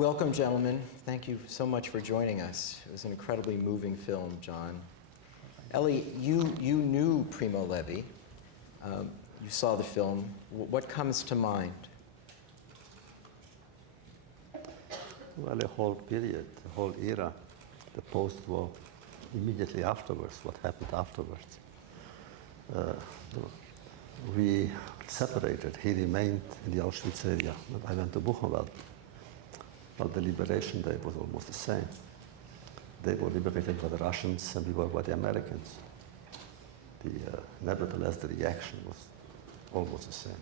Welcome, gentlemen. Thank you so much for joining us. It was an incredibly moving film, John. Ellie, you knew Primo Levi. You saw the film. What comes to mind? Well, the whole period, the whole era, the post-war, immediately afterwards, what happened afterwards. We separated. He remained in the Auschwitz area. I went to Buchenwald. But the Liberation Day was almost the same. They were liberated by the Russians and we were by the Americans. Nevertheless, the reaction was almost the same.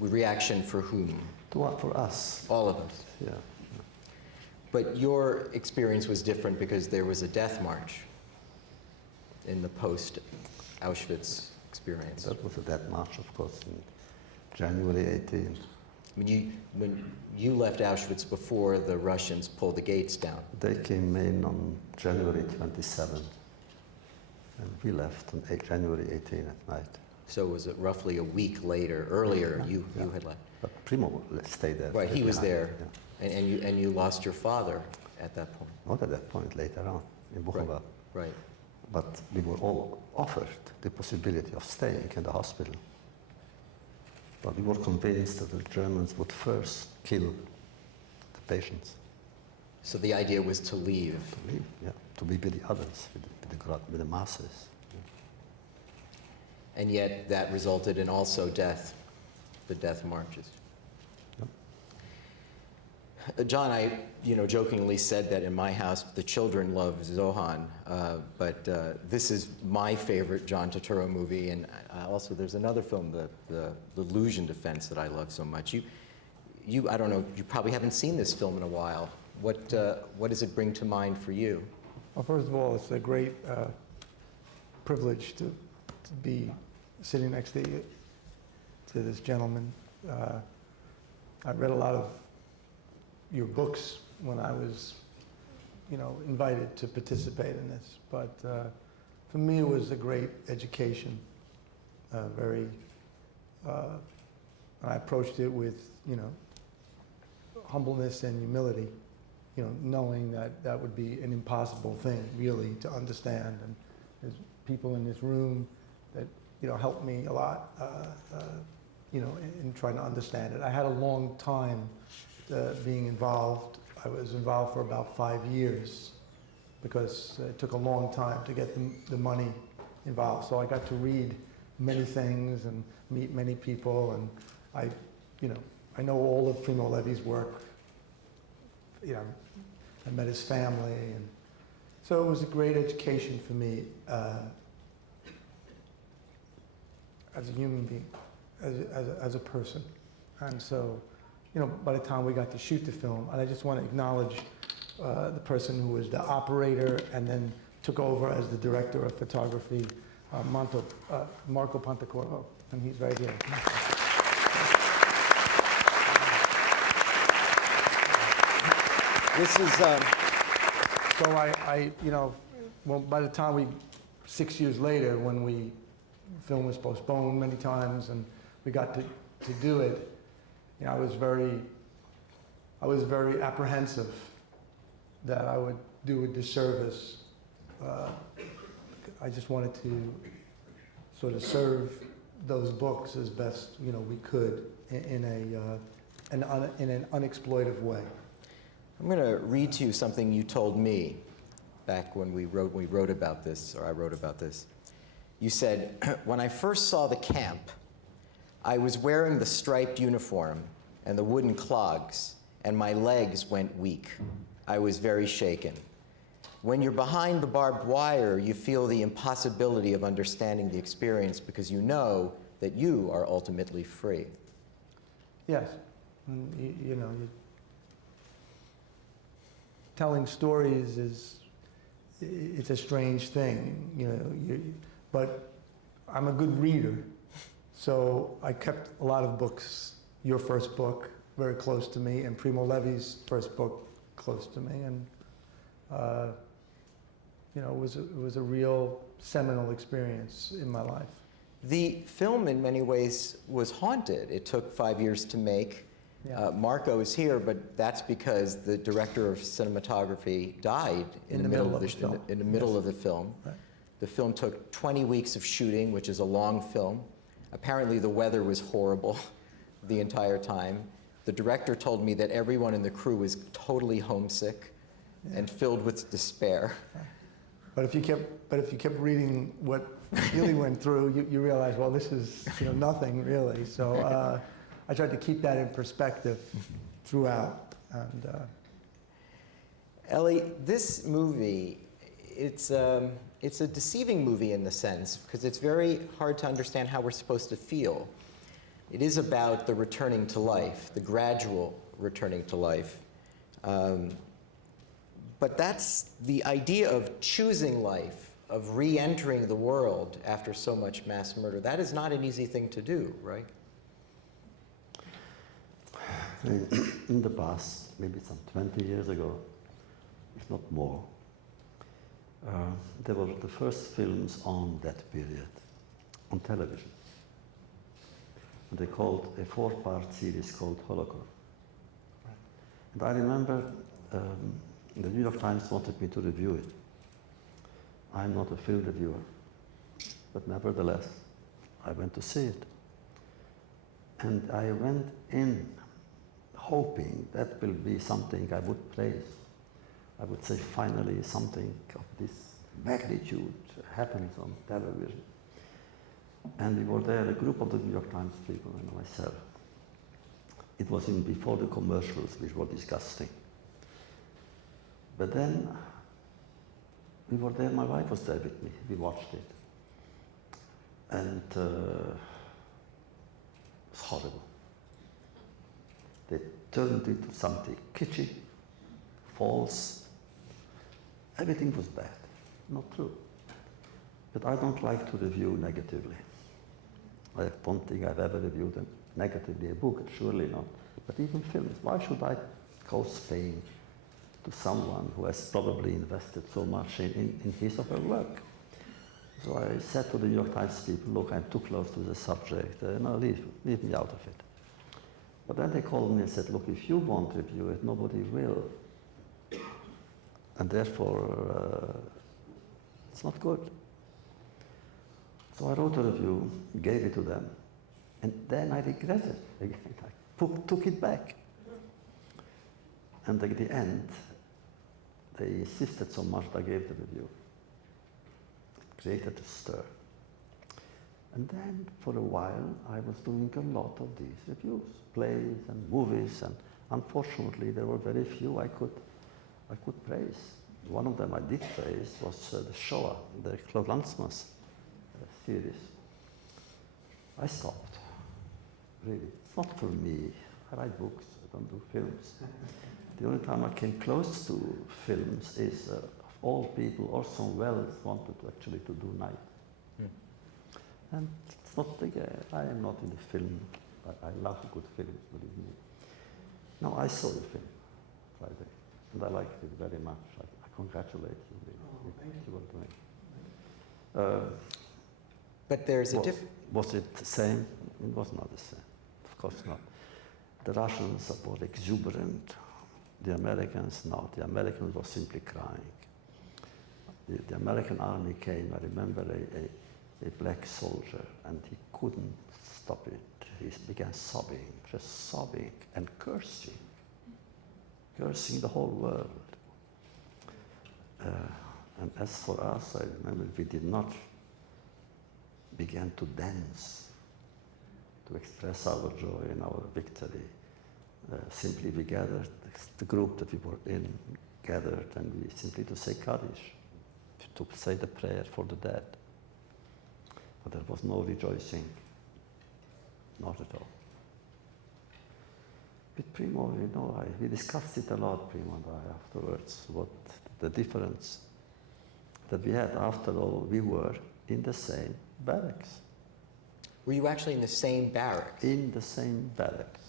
Reaction for whom? For us. All of us. Yeah. But your experience was different because there was a death march in the post-Auschwitz experience. That was a death march, of course, in January 18. When you left Auschwitz before the Russians pulled the gates down. They came in on January 27th, and we left on January 18 at night. So was it roughly a week later, earlier, you had left? But Primo stayed there. Right, he was there, yeah. and you lost your father at that point. Not at that point, later on, in Buchenwald. Right. But we were all offered the possibility of staying in the hospital. But we were convinced that the Germans would first kill the patients. So the idea was to leave. To leave, yeah. To be with the others, with the masses. Yeah. And yet that resulted in also death, the death marches. Yep. John, I jokingly said that in my house the children love Zohan, but this is my favorite John Turturro movie, and also there's another film, the Illusion Defense, that I love so much. I don't know, you probably haven't seen this film in a while. What does it bring to mind for you? Well, first of all, it's a great privilege to be sitting next to this gentleman. I read a lot of your books when I was, invited to participate in this. But for me, it was a great education. And I approached it with, humbleness and humility. Knowing that would be an impossible thing, really, to understand. And there's people in this room that, helped me a lot, in trying to understand it. I had a long time being involved. I was involved for about 5 years because it took a long time to get the money involved. So I got to read many things and meet many people, and I know all of Primo Levi's work. I met his family, and so it was a great education for me as a human being, as a person. And so, by the time we got to shoot the film, and I just want to acknowledge the person who was the operator and then took over as the director of photography, Marco Pontecorvo, and he's right here. This is, so well, by the time 6 years later, when film was postponed many times and we got to do it, I was very apprehensive that I would do a disservice. I just wanted to sort of serve those books as best we could in an unexploitive way. I'm going to read to you something you told me back when we wrote about this, or I wrote about this. You said, "When I first saw the camp, I was wearing the striped uniform and the wooden clogs, and my legs went weak. I was very shaken. When you're behind the barbed wire, you feel the impossibility of understanding the experience because you know that you are ultimately free." Yes, telling stories it's a strange thing, but I'm a good reader, so I kept a lot of books. Your first book very close to me, and Primo Levi's first book close to me, and it was a real seminal experience in my life. The film, in many ways, was haunted. It took 5 years to make. Yeah. Marco is here, but that's because the director of cinematography died in the middle of the film. in the middle Yes. of the film. Right. The film took 20 weeks of shooting, which is a long film. Apparently, the weather was horrible the entire time. The director told me that everyone in the crew was totally homesick and filled with despair. But if you kept reading what really went through, you realize, well, this is nothing really. So I tried to keep that in perspective throughout. And Ellie, this movie, it's a deceiving movie in the sense, because it's very hard to understand how we're supposed to feel. It is about the returning to life, the gradual returning to life. But that's the idea of choosing life, of re-entering the world after so much mass murder. That is not an easy thing to do, right? In the past, maybe some 20 years ago, if not more, there were the first films on that period, on television. And they called a 4-part series called Holocaust. And I remember the New York Times wanted me to review it. I'm not a film reviewer, but nevertheless, I went to see it. And I went in hoping that will be something I would praise. I would say, finally, something of this magnitude happens on television. And we were there, a group of the New York Times people and myself. It was even before the commercials, which were disgusting. But then, we were there, my wife was there with me, we watched it. And it was horrible. They turned into something kitschy, false. Everything was bad, not true. But I don't like to review negatively. I don't think I've ever reviewed negatively a book, surely not. But even films, why should I cause pain to someone who has probably invested so much in his or her work? So I said to the New York Times people, look, I'm too close to the subject, no, leave me out of it. But then they called me and said, look, if you won't review it, nobody will. And therefore, it's not good. So I wrote a review, gave it to them, and then I regretted it. I took it back. And at the end, they insisted so much that I gave the review. It created a stir. And then, for a while, I was doing a lot of these reviews, plays and movies, and unfortunately, there were very few I could praise. One of them I did praise was the Shoah, the Claude Lanzmann's series. I stopped, really. It's not for me. I write books, I don't do films. The only time I came close to films is, of all people, Orson Welles wanted actually to do Night. And it's not I am not in the film. I love good films, believe me. No, I saw the film Friday, and I liked it very much. I congratulate you with what you were doing. But there's a Was it the same? It was not the same. Of course not. The Russians were exuberant. The Americans not. The Americans were simply crying. The American army came. I remember a black soldier, and he couldn't stop it. He began sobbing, just sobbing and cursing the whole world. And as for us, I remember we did not begin to dance to express our joy and our victory. Simply we gathered, the group that we were in gathered, and we simply to say Kaddish, to say the prayer for the dead. But there was no rejoicing, not at all. With Primo, we discussed it a lot, Primo and I, afterwards, what the difference that we had. After all, we were in the same barracks. Were you actually in the same barracks? In the same barracks.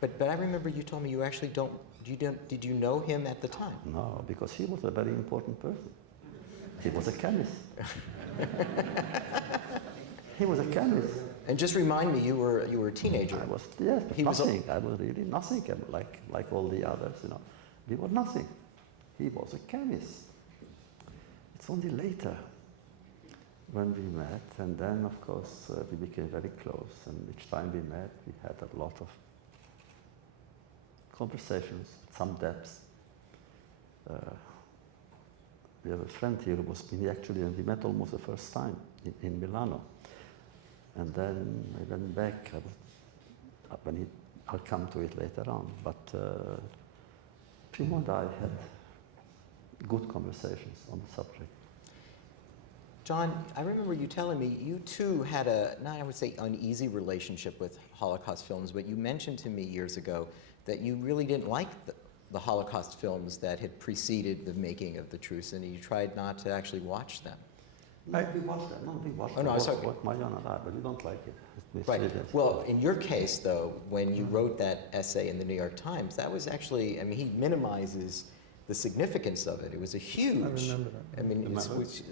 But I remember you told me you actually did you know him at the time? No, because he was a very important person. He was a chemist. He was a chemist. And just remind me, you were a teenager. I was, yes, but He was nothing. I was really nothing, like all the others, you know. We were nothing. He was a chemist. It's only later when we met, and then, of course, we became very close, and each time we met, we had a lot of conversations, some depths. We have a friend here who was he actually, and we met almost the first time in Milano. And then I went back, I'll come to it later on, but Primo and I had good conversations on the subject. John, I remember you telling me you too had a, not I would say uneasy relationship with Holocaust films, but you mentioned to me years ago that you really didn't like the Holocaust films that had preceded the making of the Truce, and you tried not to actually watch them. No, we watched that. No, we watched Oh, no, it. sorry. What Marion and I, but we don't like it. Right. Well, in your case, though, when you wrote that essay in the New York Times, that was actually, I mean, he minimizes the significance of it. It was a huge. I remember that. I mean,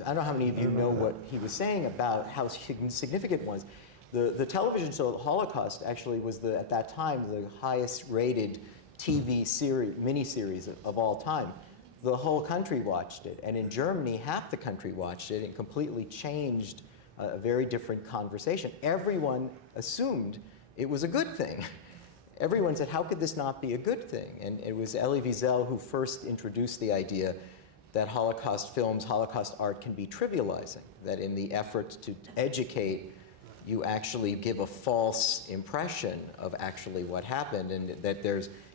I don't know how many of you know what he was saying about how significant it was. The television show Holocaust actually was at that time the highest rated TV series, miniseries of all time. The whole country watched it, and in Germany, half the country watched it, and completely changed a very different conversation. Everyone assumed it was a good thing. Everyone said, how could this not be a good thing? And it was Elie Wiesel who first introduced the idea that Holocaust films, Holocaust art can be trivializing, that in the effort to educate, you actually give a false impression of actually what happened, and that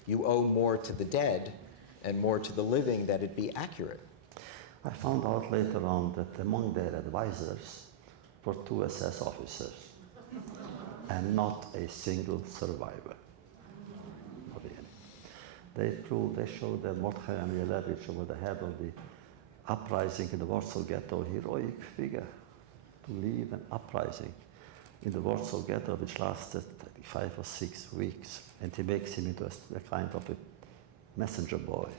you owe more to the dead and more to the living that it be accurate. I found out later on that among their advisors were 2 SS officers and not a single survivor. Not any. They showed that Mordechai Anielewicz, who was the head of the uprising in the Warsaw Ghetto, a heroic figure to lead an uprising in the Warsaw Ghetto, which lasted 5 or 6 weeks, and he makes him into a kind of a messenger boy.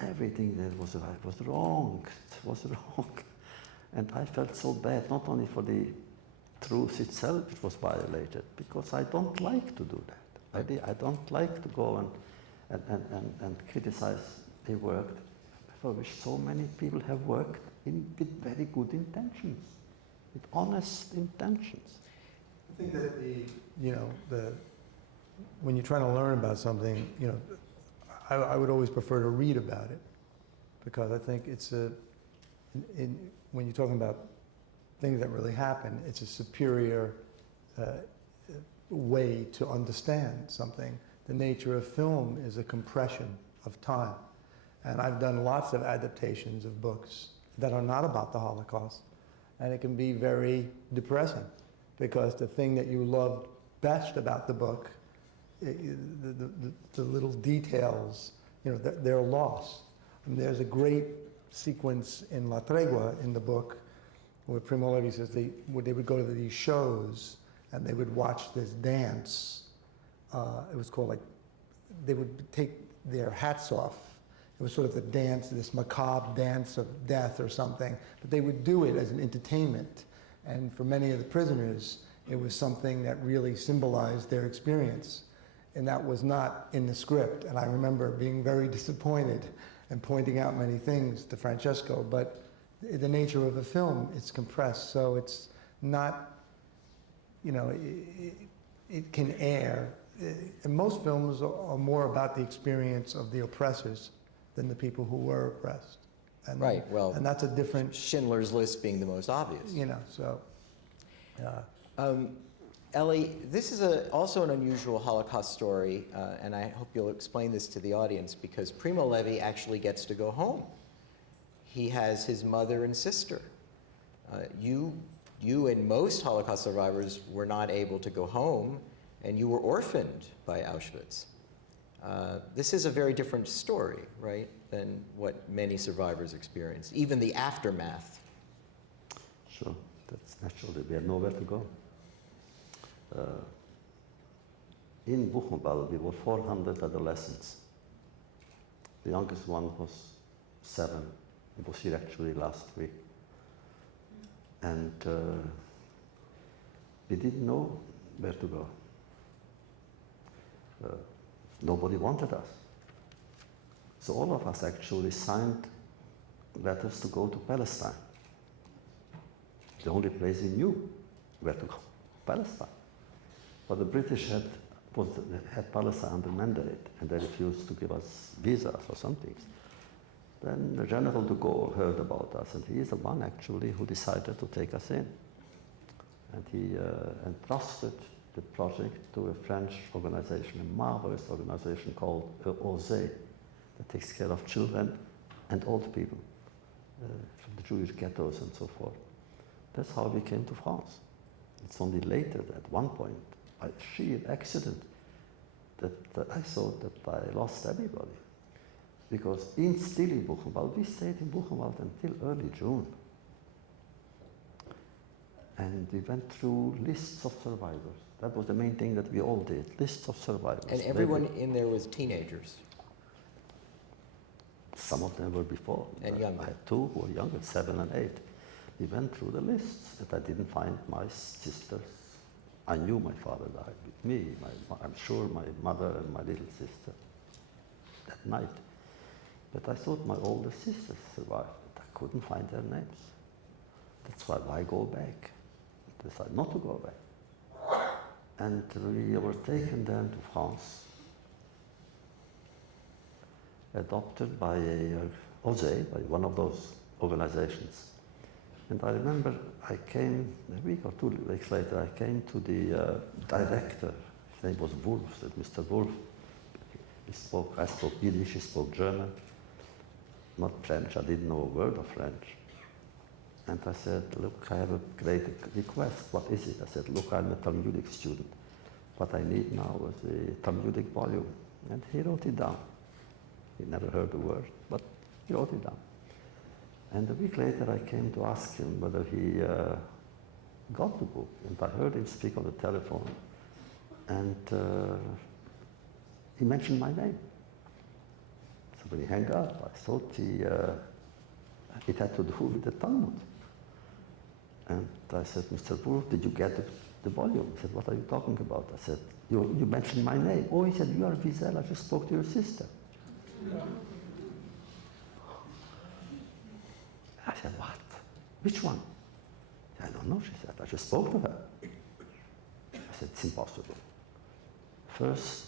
Everything that was right was wrong. It was wrong. And I felt so bad, not only for the truth itself, which was violated, because I don't like to do that. I don't like to go and criticize a work for which so many people have worked with very good intentions, with honest intentions. I think that when you're trying to learn about something, I would always prefer to read about it, because I think it's when you're talking about things that really happen, it's a superior way to understand something. The nature of film is a compression of time. And I've done lots of adaptations of books that are not about the Holocaust, and it can be very depressing, because the thing that you loved best about the book, the little details, they're lost. And there's a great sequence in La Tregua in the book where Primo Levi says they would go to these shows and they would watch this dance. It was called they would take their hats off. It was sort of the dance, this macabre dance of death or something, but they would do it as an entertainment. And for many of the prisoners, it was something that really symbolized their experience. And that was not in the script. And I remember being very disappointed and pointing out many things to Francesco, but the nature of a film, it's compressed, so it's not, it can air. And most films are more about the experience of the oppressors than the people who were oppressed. And, Right, well, and that's a different, Schindler's List being the most obvious. Elie, this is also an unusual Holocaust story, and I hope you'll explain this to the audience, because Primo Levi actually gets to go home. He has his mother and sister. You and most Holocaust survivors were not able to go home, and you were orphaned by Auschwitz. This is a very different story, right, than what many survivors experienced, even the aftermath. Sure, that's naturally, we had nowhere to go. In Buchenwald, we were 400 adolescents. The youngest one was 7. He was here actually last week. And we didn't know where to go. Nobody wanted us. So all of us actually signed letters to go to Palestine. The only place we knew where to go, Palestine. But the British had Palestine under mandate, and they refused to give us visas or something. Then the General de Gaulle heard about us, and he is the one actually who decided to take us in. And he entrusted the project to a French organization, a marvelous organization called OSE, that takes care of children and old people from the Jewish ghettos and so forth. That's how we came to France. It's only later that at one point, by sheer accident, that I thought that I lost everybody. Because still in Buchenwald, we stayed in Buchenwald until early June. And we went through lists of survivors. That was the main thing that we all did, lists of survivors. And everyone in there was teenagers? Some of them were before. And younger? I had two who were younger, 7 and 8. We went through the lists, and I didn't find my sisters. I knew my father died with me. I'm sure my mother and my little sister that night. But I thought my older sisters survived, but I couldn't find their names. That's why go back? I decided not to go back. And we were taken then to France, adopted by OSE, by one of those organizations. And I remember I came, a week or 2 weeks later, I came to the director. His name was Wolf, said, Mr. Wolf. I spoke Yiddish, he spoke German, not French. I didn't know a word of French. And I said, look, I have a great request. What is it? I said, look, I'm a Talmudic student. What I need now is a Talmudic volume. And he wrote it down. He never heard the word, but he wrote it down. And a week later, I came to ask him whether he got the book. And I heard him speak on the telephone. And he mentioned my name. So when he hung up, I thought it had to do with the Talmud. And I said, Mr. Wolf, did you get the volume? He said, what are you talking about? I said, you mentioned my name. Oh, he said, you are Wiesel, I just spoke to your sister. I said, what? Which one? I don't know, she said. I just spoke to her. I said, it's impossible. First,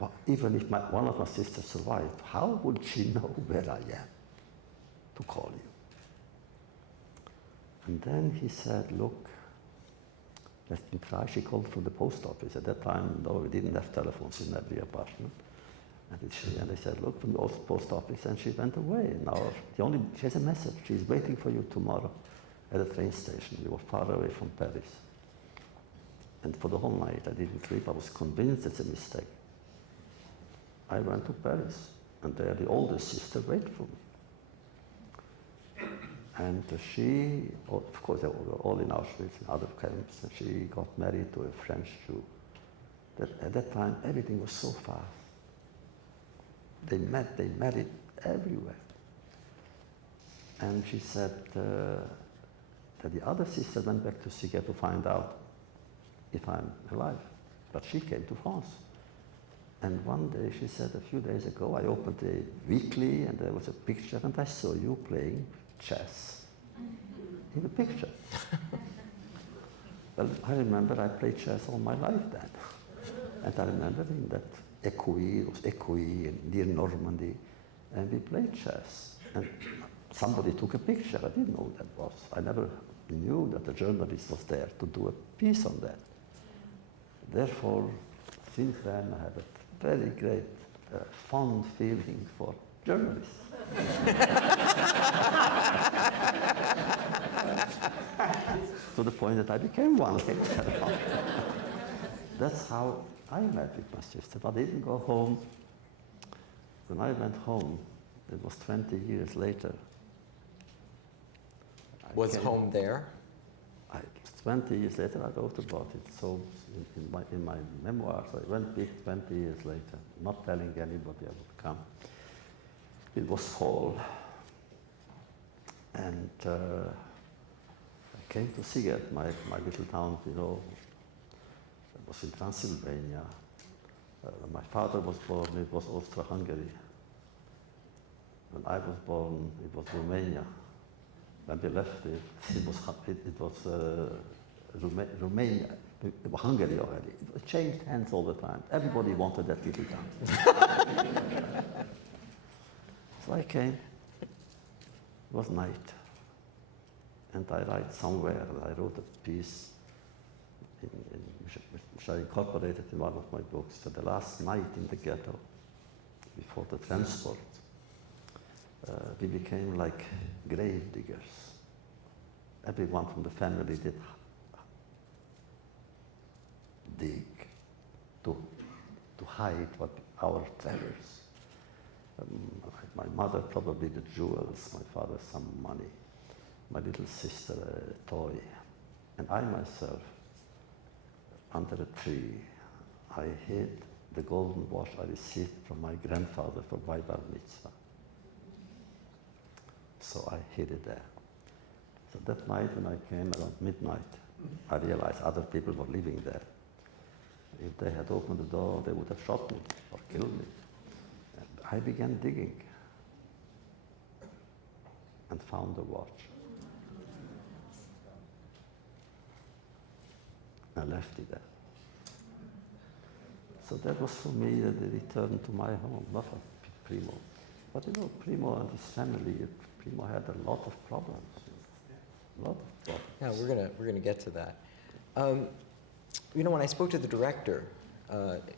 well, even if one of my sisters survived, how would she know where I am to call you? And then he said, look, let me try. She called from the post office. At that time, no, we didn't have telephones in every apartment. And they said, look, from the post office, and she went away. Now, she has a message. She's waiting for you tomorrow at a train station. We were far away from Paris. And for the whole night, I didn't sleep. I was convinced it's a mistake. I went to Paris, and there the oldest sister waited for me. And she, of course, they were all in Auschwitz and other camps, and she got married to a French Jew. At that time, everything was so fast. They married everywhere. And she said that the other sister went back to Siget to find out if I'm alive. But she came to France. And one day she said, a few days ago, I opened a weekly and there was a picture and I saw you playing chess in the picture. Well, I remember I played chess all my life then. And I remember in that Écouis, it was Écouis near Normandy, and we played chess. And somebody took a picture. I didn't know who that was. I never knew that a journalist was there to do a piece on that. Therefore, since then, I have a very great, fond feeling for journalists. To the point that I became one later. That's how I met with my sister. I didn't go home. When I went home, it was 20 years later. Was home there? 20 years later, I wrote about it. So in my memoirs, I went big 20 years later, not telling anybody I would come. It was fall. And I came to Siget, my little town, was in Transylvania. My father was born, it was Austro-Hungary. When I was born, it was Romania. When we left it was Romania, Hungary already. It changed hands all the time. Everybody wanted that little town. So I came, it was night, and I write somewhere, and I wrote a piece which I incorporated in one of my books, that the last night in the ghetto, before the transport, we became like grave diggers. Everyone from the family did dig to hide what our treasures. My mother probably the jewels, my father some money, my little sister a toy, and I myself, under a tree, I hid the golden watch I received from my grandfather for my bar mitzvah. So I hid it there. So that night when I came around midnight, I realized other people were living there. If they had opened the door, they would have shot me or killed me. And I began digging and found the watch. I left it there. So that was for me the return to my home, not for Primo. But you know, Primo and his family, Primo had a lot of problems. A lot of problems. Yeah, we're gonna get to that. You know, when I spoke to the director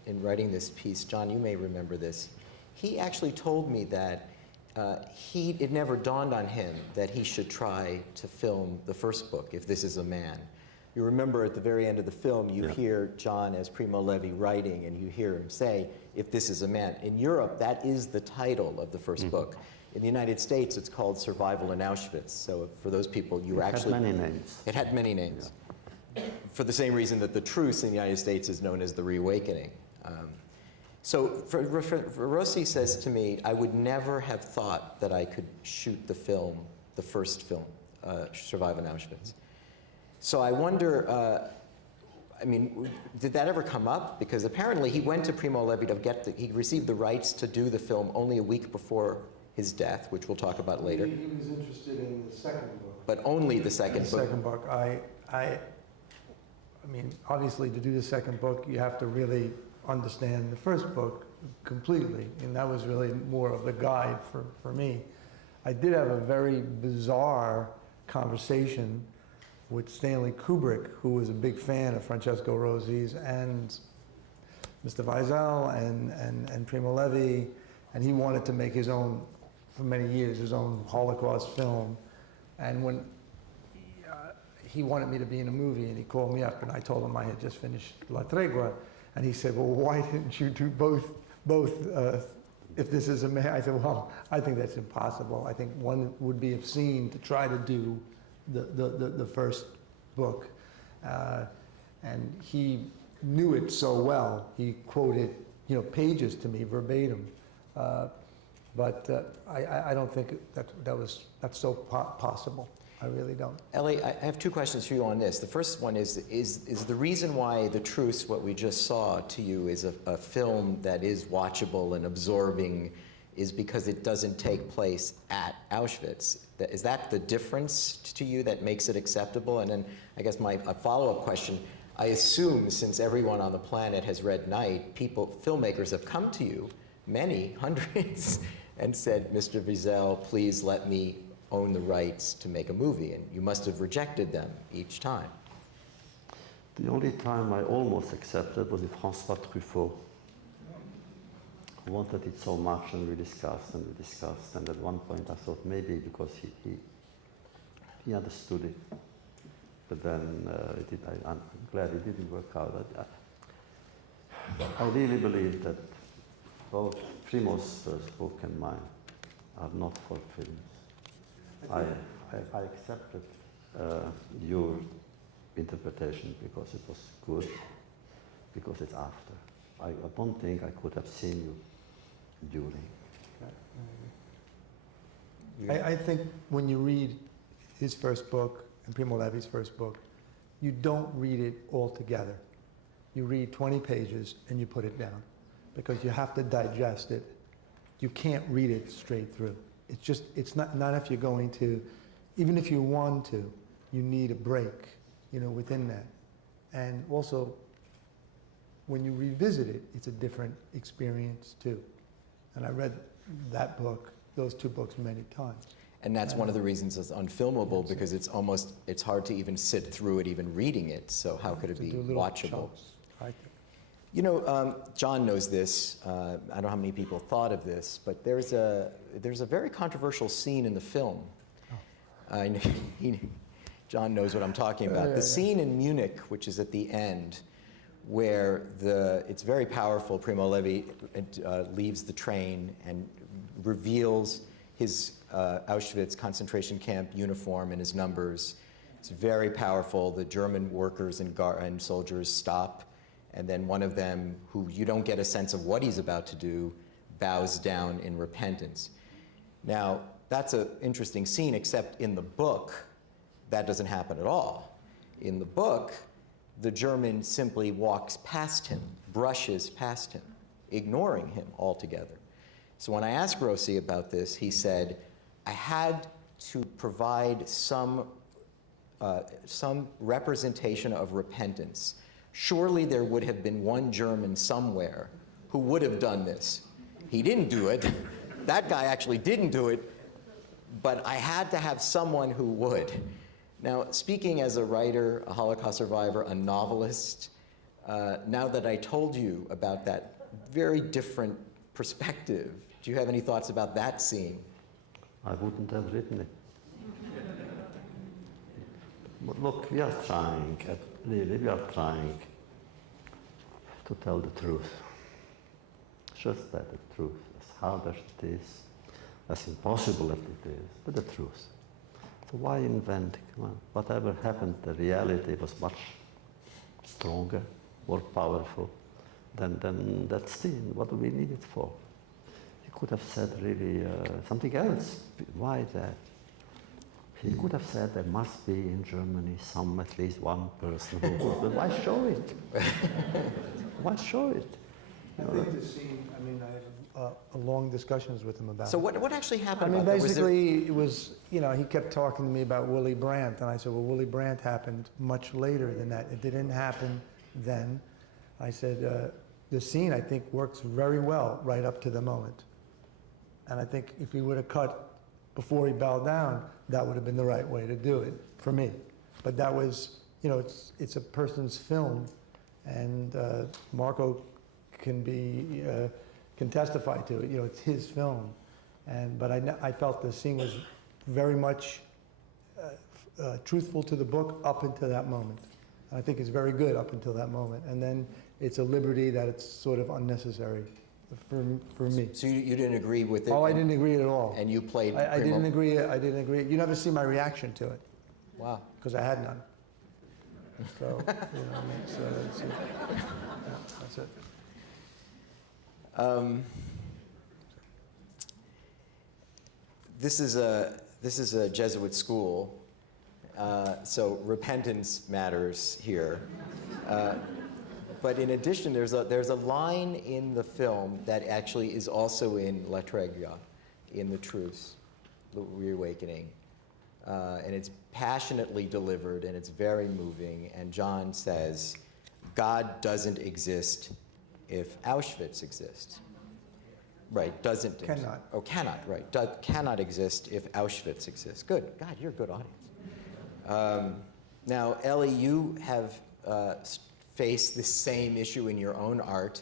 in writing this piece, John, you may remember this. He actually told me that it never dawned on him that he should try to film the first book, If This Is a Man. You remember at the very end of the film, you hear John as Primo Levi writing, and you hear him say, "If This Is a Man." In Europe, that is the title of the first book. In the United States, it's called Survival in Auschwitz. So for those people, you were actually... It had many names. It had many names. Yeah. For the same reason that the Truce in the United States is known as the Reawakening. So Rossi says to me, I would never have thought that I could shoot the film, the first film, Survival in Auschwitz. So I wonder, I mean, did that ever come up? Because apparently he went to Primo Levi to he received the rights to do the film only a week before his death, which we'll talk about later. He was interested in the second book. But only the second book. The second book. I mean, obviously to do the second book, you have to really understand the first book completely, and that was really more of the guide for me. I did have a very bizarre conversation with Stanley Kubrick, who was a big fan of Francesco Rossi's and Mr. Wiesel and Primo Levi, and he wanted to make his own, for many years, his own Holocaust film. And when he wanted me to be in a movie, and he called me up, and I told him I had just finished La Tregua, and he said, well, why didn't you do both If This Is a Man? I said, well, I think that's impossible. I think one would be obscene to try to do the first book. And he knew it so well. He quoted, you know, pages to me verbatim. But I don't think that's so possible. I really don't. Ellie, I have two questions for you on this. The first one is the reason why The Truce, what we just saw to you, is a film that is watchable and absorbing, is because it doesn't take place at Auschwitz. Is that the difference to you that makes it acceptable? And then I guess a follow-up question, I assume since everyone on the planet has read Night, filmmakers have come to you, many, hundreds, and said, Mr. Wiesel, please let me own the rights to make a movie, and you must have rejected them each time. The only time I almost accepted was with François Truffaut, who wanted it so much, and we discussed, and at one point I thought maybe because he understood it, but then I'm glad it didn't work out. I really believe that both Primo's first book and mine are not for films. I accepted your interpretation because it was good, because it's after. I don't think I could have seen you during. I think when you read his first book and Primo Levi's first book, you don't read it all together. you read 20 pages and you put it down because you have to digest it. You can't read it straight through. It's not if you're going to, even if you want to, you need a break, within that. And also, when you revisit it, it's a different experience too. And I read that book, those two books, many times. And that's one of the reasons it's unfilmable, because it's hard to even sit through it, even reading it. So how could it be watchable? Chunks, I think. John knows this. I don't know how many people thought of this, but there's a very controversial scene in the film. John knows what I'm talking about. The scene in Munich, which is at the end, where it's very powerful. Primo Levi leaves the train and reveals his Auschwitz concentration camp uniform and his numbers. It's very powerful. The German workers and soldiers stop, and then one of them, who you don't get a sense of what he's about to do, bows down in repentance. Now, that's an interesting scene, except in the book, that doesn't happen at all. In the book, the German simply walks past him, brushes past him, ignoring him altogether. So when I asked Rossi about this, he said, I had to provide some representation of repentance. Surely there would have been one German somewhere who would have done this. He didn't do it. That guy actually didn't do it, but I had to have someone who would. Now, speaking as a writer, a Holocaust survivor, a novelist, now that I told you about that very different perspective, do you have any thoughts about that scene? I wouldn't have written it. But look, we are trying, really, we are trying to tell the truth. Just that, the truth, as hard as it is, as impossible as it is, but the truth. So why invent? Well, whatever happened, the reality was much stronger, more powerful than that scene. What do we need it for? He could have said really something else. Why that? He could have said there must be in Germany at least one person who would, but why show it? Why show it? I think the scene, I had long discussions with him about it. So what actually happened? Basically, it was, he kept talking to me about Willy Brandt, and I said, well, Willy Brandt happened much later than that. It didn't happen then. I said, the scene, I think, works very well right up to the moment. And I think if he would have cut before he bowed down, that would have been the right way to do it, for me. But that was, it's a person's film, and Marco can testify to it. It's his film, but I felt the scene was very much truthful to the book up until that moment. And I think it's very good up until that moment, and then it's a liberty that it's sort of unnecessary for me. So you didn't agree with it? Oh, I didn't agree at all. And you played? I didn't agree. I didn't agree. You never see my reaction to it. Wow. Because I had none. So so that's it. Yeah, that's it. This is a Jesuit school, so repentance matters here. But in addition, there's a line in the film that actually is also in La Tregua, in the Truce, the Reawakening, and it's passionately delivered and it's very moving. And John says, "God doesn't exist if Auschwitz exists." Right, doesn't. Cannot. Oh, cannot, right. Cannot exist if Auschwitz exists. Good. God, you're a good audience. Now, Ellie, you have faced this same issue in your own art.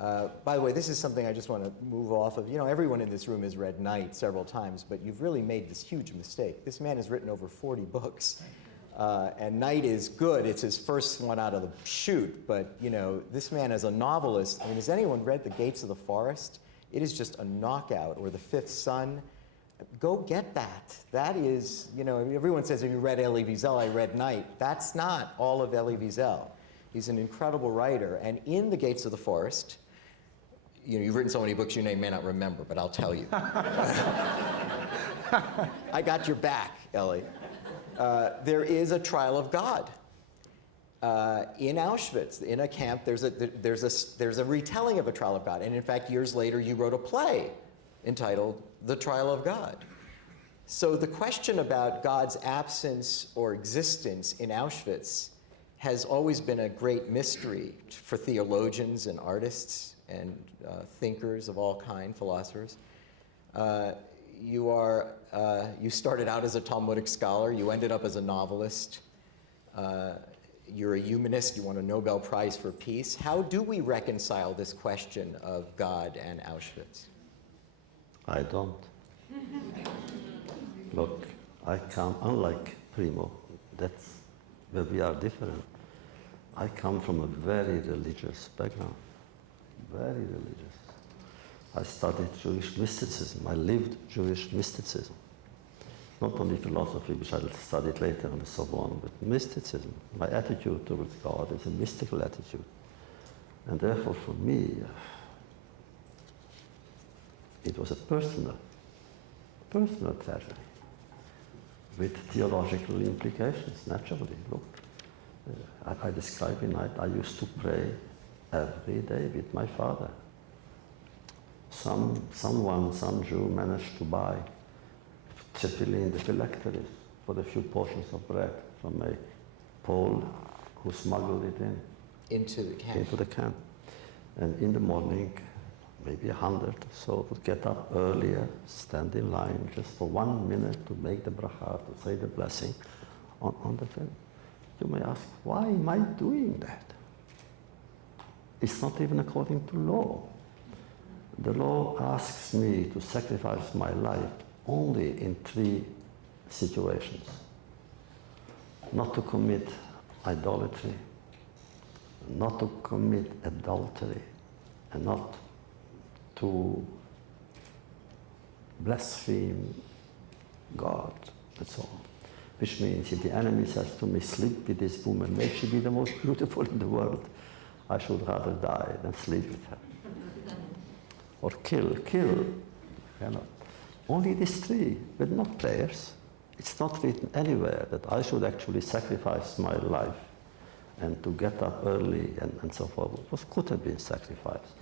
By the way, this is something I just want to move off of. Everyone in this room has read Night several times, but you've really made this huge mistake. This man has written over 40 books. And Night is good. It's his first one out of the chute. But, this man as a novelist, has anyone read The Gates of the Forest? It is just a knockout. Or The Fifth Son. Go get that. That is, everyone says, have you read Elie Wiesel? I read Night. That's not all of Elie Wiesel. He's an incredible writer. And in The Gates of the Forest, you've written so many books you may not remember, but I'll tell you. I got your back, Ellie. There is a trial of God. in Auschwitz, in a camp, there's a retelling of a trial of God. And in fact, years later, you wrote a play entitled The Trial of God. So the question about God's absence or existence in Auschwitz has always been a great mystery for theologians and artists and thinkers of all kinds, philosophers. You started out as a Talmudic scholar. You ended up as a novelist. You're a humanist. You won a Nobel Prize for Peace. How do we reconcile this question of God and Auschwitz? I don't. Look, I come, unlike Primo, that's where we are different. I come from a very religious background, very religious. I studied Jewish mysticism. I lived Jewish mysticism. Not only philosophy, which I studied later and so on, but mysticism. My attitude towards God is a mystical attitude. And therefore, for me, it was a personal tragedy with theological implications, naturally. Look, I describe in it, I used to pray every day with my father. Some Jew managed to buy tefillin, the phylacteries, for the few portions of bread from a Pole who smuggled it Into the camp. into the camp. And in the morning, maybe 100 or so would get up earlier, stand in line just for 1 minute to make the bracha, to say the blessing on the film. You may ask, why am I doing that? It's not even according to law. The law asks me to sacrifice my life only in 3 situations. Not to commit idolatry, not to commit adultery, and not to blaspheme God, that's all. Which means if the enemy says to me, sleep with this woman, may she be the most beautiful in the world, I should rather die than sleep with her. Or kill. You know. Only these 3, but not prayers. It's not written anywhere that I should actually sacrifice my life and to get up early and so forth. What could have been sacrificed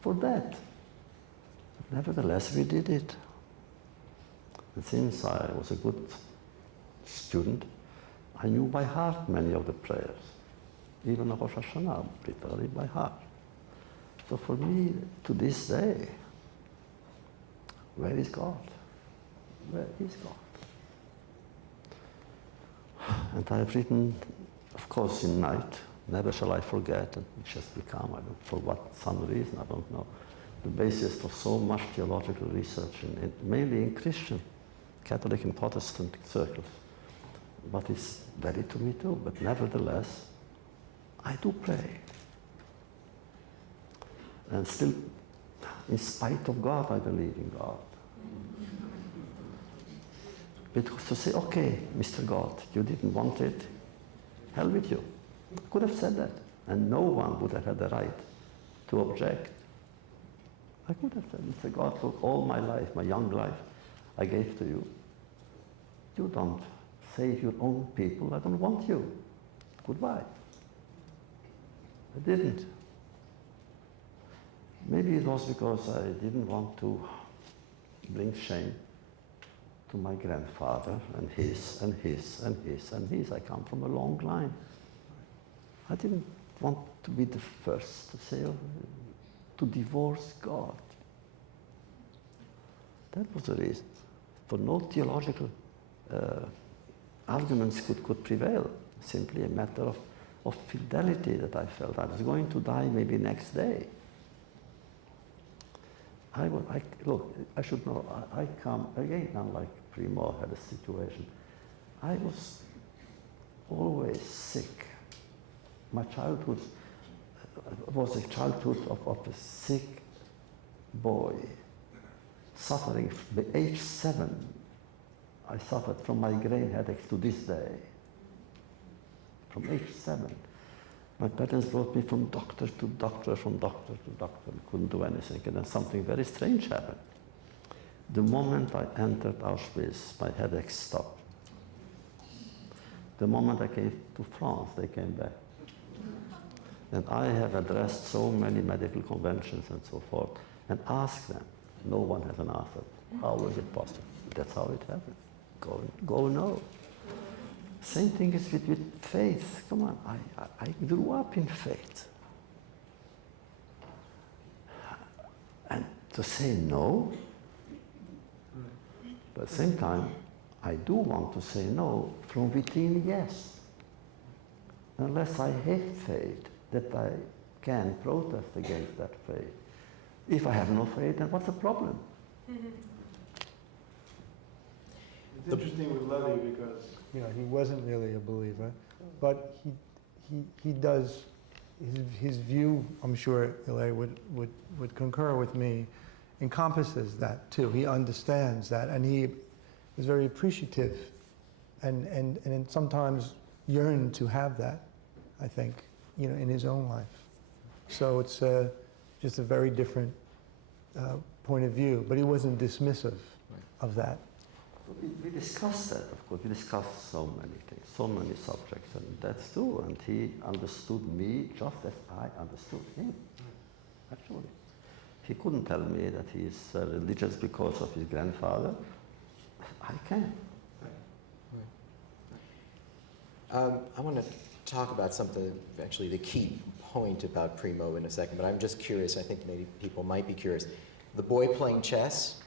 for that? Nevertheless, we did it. And since I was a good student, I knew by heart many of the prayers, even of Rosh Hashanah, literally by heart. So for me, to this day, where is God? Where is God? And I have written, of course, in night, never shall I forget, and which has become, I don't, for what, some reason, I don't know, the basis for so much theological research, mainly in Christian, Catholic and Protestant circles. But it's very to me too, but nevertheless, I do pray. And still, in spite of God, I believe in God. Because to say, okay, Mr. God, you didn't want it, hell with you. I could have said that, and no one would have had the right to object. I could have said, Mr. God, look, all my life, my young life, I gave to you. You don't save your own people, I don't want you. Goodbye. I didn't. Maybe it was because I didn't want to bring shame to my grandfather and his and his and his and his. I come from a long line. I didn't want to be the first to say, to divorce God. That was the reason. For no theological arguments could prevail. Simply a matter of fidelity that I felt. I was going to die maybe next day. Look, I should know, I come, again, unlike Primo had a situation, I was always sick. My childhood was a childhood of a sick boy, suffering. By age 7, I suffered from migraine headaches to this day. From age 7. My parents brought me from doctor to doctor, from doctor to doctor. I couldn't do anything. And then something very strange happened. The moment I entered Auschwitz, my headache stopped. The moment I came to France, they came back. And I have addressed so many medical conventions and so forth and asked them. No one has an answer. How is it possible? That's how it happened. Go know. Same thing is with faith. Come on, I grew up in faith. And to say no, but at the same time, I do want to say no from within, yes. Unless I hate faith, that I can protest against that faith. If I have no faith, then what's the problem? It's interesting with Levy because, you know, he wasn't really a believer, but he does, his view, I'm sure Ilya would concur with me, encompasses that too. He understands that, and he is very appreciative and sometimes yearned to have that, I think, you know, in his own life. So it's just a very different point of view, but he wasn't dismissive of that. We discussed that, of course. We discussed so many things, so many subjects, and that's true. And he understood me just as I understood him, actually. He couldn't tell me that he is religious because of his grandfather. I can. I want to talk about something, actually the key point about Primo in a second, but I'm just curious, I think maybe people might be curious. The boy playing chess,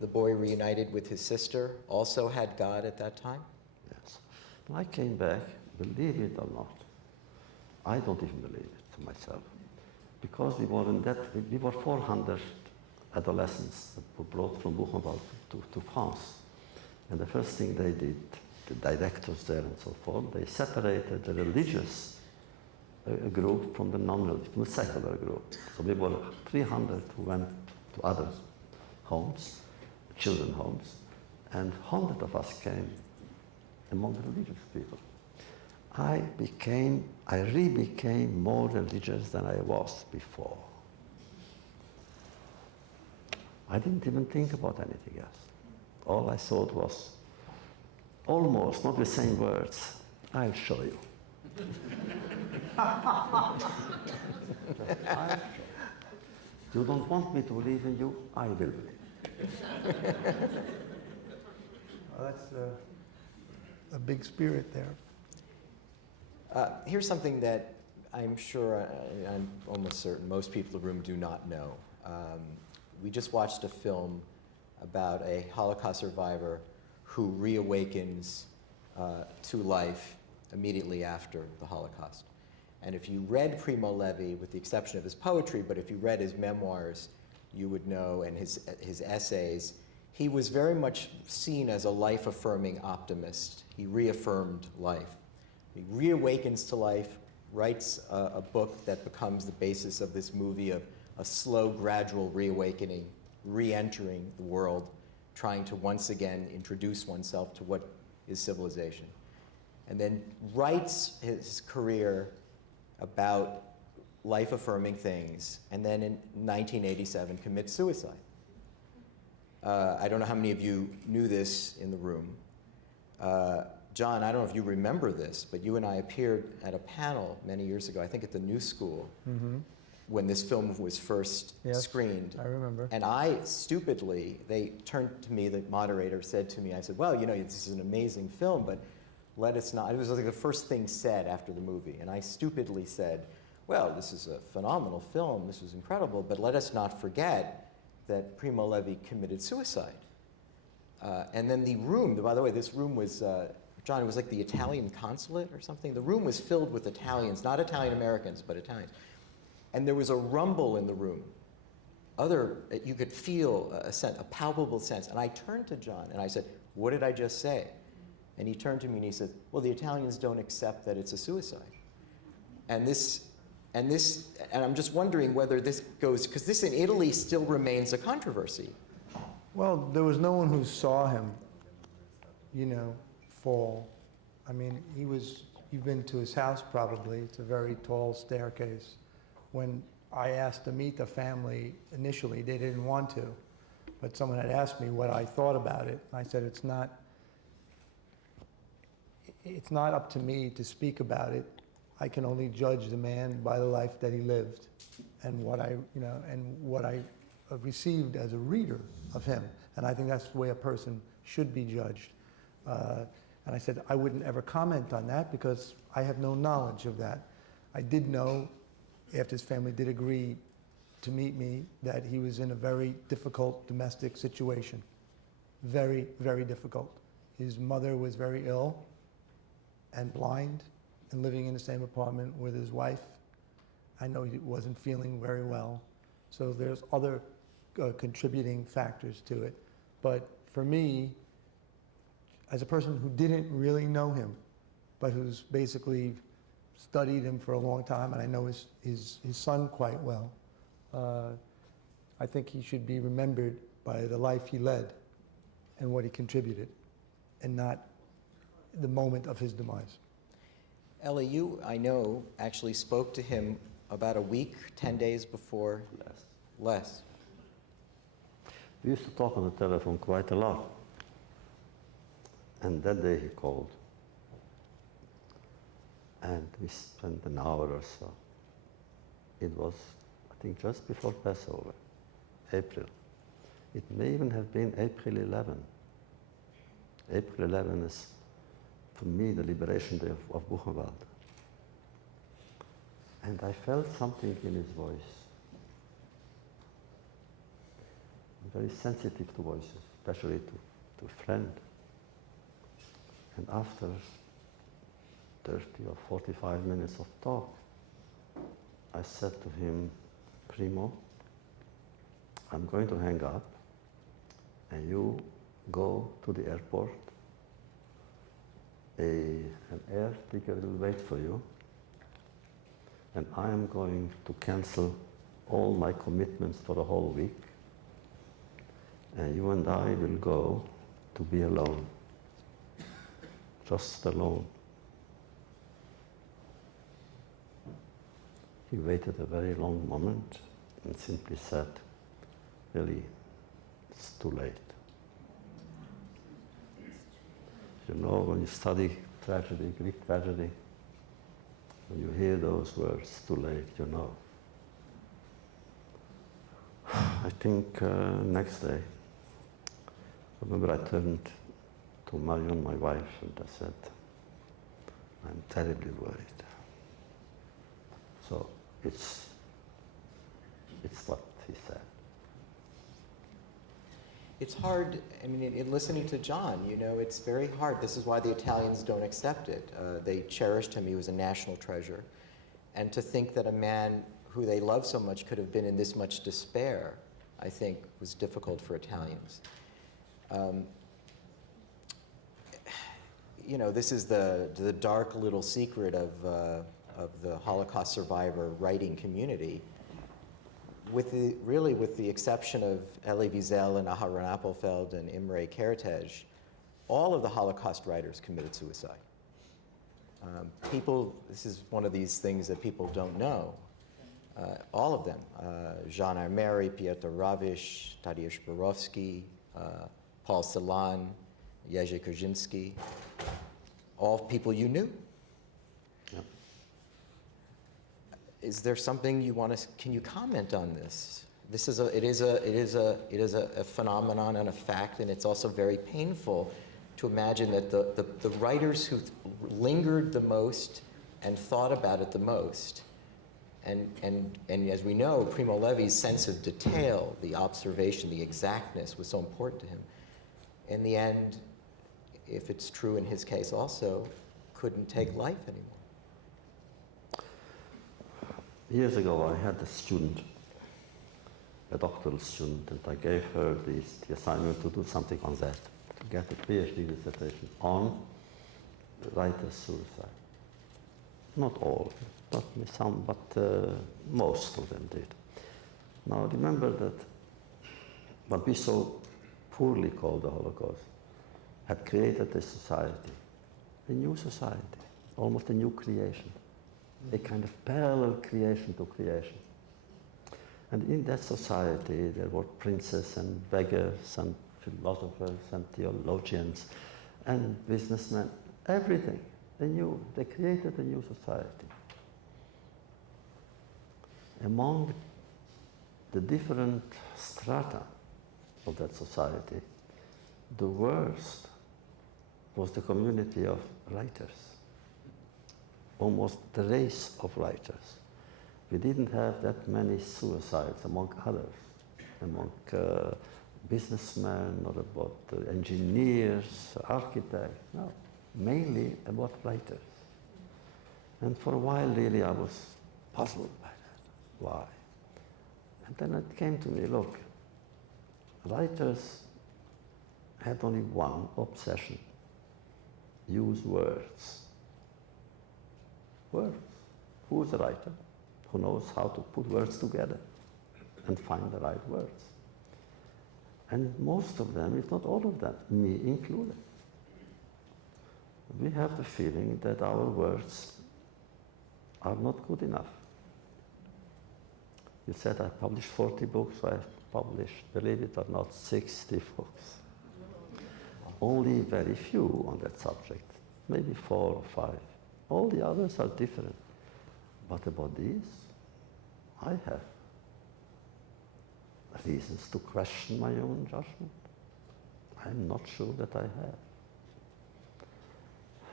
the boy reunited with his sister, also had God at that time? Yes. When I came back, believe it or not, I don't even believe it to myself. Because we were 400 adolescents that were brought from Buchenwald to France. And the first thing they did, the directors there and so forth, they separated the religious group from the non-religious, from the secular group. So we were 300 who went to other homes, children homes, and 100 of us came among the religious people. I re-became more religious than I was before. I didn't even think about anything else. All I thought was, almost, not the same words, I'll show you. I'll show you. You don't want me to believe in you, I will believe. Well, that's a big spirit there. Here's something that I'm sure, I'm almost certain most people in the room do not know. We just watched a film about a Holocaust survivor who reawakens to life immediately after the Holocaust. And if you read Primo Levi, with the exception of his poetry, but if you read his memoirs, you would know, and his essays, he was very much seen as a life-affirming optimist. He reaffirmed life. He reawakens to life, writes a book that becomes the basis of this movie of a slow, gradual reawakening, re-entering the world, trying to once again introduce oneself to what is civilization. And then writes his career about life-affirming things, and then in 1987 commits suicide. I don't know how many of you knew this in the room. John, I don't know if you remember this, but you and I appeared at a panel many years ago, I think at the New School, when this film was first screened. I remember. And I stupidly, they turned to me, the moderator said to me, I said, well, you know, this is an amazing film, but let us not, it was like the first thing said after the movie, and I stupidly said, well, this is a phenomenal film, this was incredible, but let us not forget that Primo Levi committed suicide. And then the room, by the way, this room was, John, it was like the Italian consulate or something. The room was filled with Italians, not Italian Americans, but Italians. And there was a rumble in the room. You could feel a palpable sense. And I turned to John and I said, what did I just say? And he turned to me and he said, well, the Italians don't accept that it's a suicide. And I'm just wondering whether this goes, because this in Italy still remains a controversy. Well, there was no one who saw him, you know, fall. I mean, you've been to his house probably, it's a very tall staircase. When I asked to meet the family initially, they didn't want to, but someone had asked me what I thought about it. I said, it's not up to me to speak about it. I can only judge the man by the life that he lived and what I received as a reader of him. And I think that's the way a person should be judged. And I said I wouldn't ever comment on that because I have no knowledge of that. I did know, after his family did agree to meet me, that he was in a very difficult domestic situation. Very, very difficult. His mother was very ill and blind and living in the same apartment with his wife. I know he wasn't feeling very well. So there's other contributing factors to it. But for me, as a person who didn't really know him, but who's basically studied him for a long time, and I know his son quite well, I think he should be remembered by the life he led and what he contributed, and not the moment of his demise. Ellie, you, I know, actually spoke to him about a week, 10 days before. Less. We used to talk on the telephone quite a lot. And that day he called. And we spent an hour or so. It was, I think, just before Passover, April. It may even have been April 11. April 11 is, for me, the liberation day of Buchenwald. And I felt something in his voice. I'm very sensitive to voices, especially to a friend. And after 30 or 45 minutes of talk, I said to him, Primo, I'm going to hang up, and you go to the airport. An air ticket will wait for you, and I am going to cancel all my commitments for the whole week, and you and I will go to be alone, just alone. He waited a very long moment and simply said, really, it's too late. You know, when you study tragedy, Greek tragedy, when you hear those words, too late, you know. I think next day, I remember I turned to Marion, my wife, and I said, I'm terribly worried. So it's what he said. It's hard, I mean, in listening to John, you know, it's very hard. This is why the Italians don't accept it. They cherished him, he was a national treasure. And to think that a man who they loved so much could have been in this much despair, I think, was difficult for Italians. You know, this is the dark little secret of the Holocaust survivor writing community. With the exception of Elie Wiesel and Aharon Appelfeld and Imre Kertész, all of the Holocaust writers committed suicide. This is one of these things that people don't know. All of them, Jean Armeri, Piotr Ravish, Tadeusz Borowski, Paul Celan, Jerzy Korzynski, all people you knew. Yep. Is there something you want to? Can you comment on this? It is a phenomenon and a fact, and it's also very painful to imagine that the writers who lingered the most and thought about it the most, and as we know, Primo Levi's sense of detail, the observation, the exactness was so important to him. In the end, if it's true in his case also, couldn't take life anymore. Years ago, I had a student, a doctoral student, and I gave her the assignment to do something on that, to get a PhD dissertation on writer's suicide. Not all, not some, but most of them did. Now remember that what we so poorly call the Holocaust had created a society, a new society, almost a new creation. A kind of parallel creation to creation. And in that society, there were princes and beggars and philosophers and theologians and businessmen, everything. They created a new society. among the different strata of that society, the worst was the community of writers, almost the race of writers. We didn't have that many suicides among others, among businessmen or about engineers, architects, no, mainly about writers. And for a while, really, I was puzzled by that. Why? And then it came to me, look, writers had only one obsession: use words. Words. Who is a writer? Who knows how to put words together and find the right words. And most of them, if not all of them, me included, we have the feeling that our words are not good enough. You said I published 40 books, so I've published, believe it or not, 60 books. Only very few on that subject, maybe 4 or 5. All the others are different. But about these, I have reasons to question my own judgment. I'm not sure that I have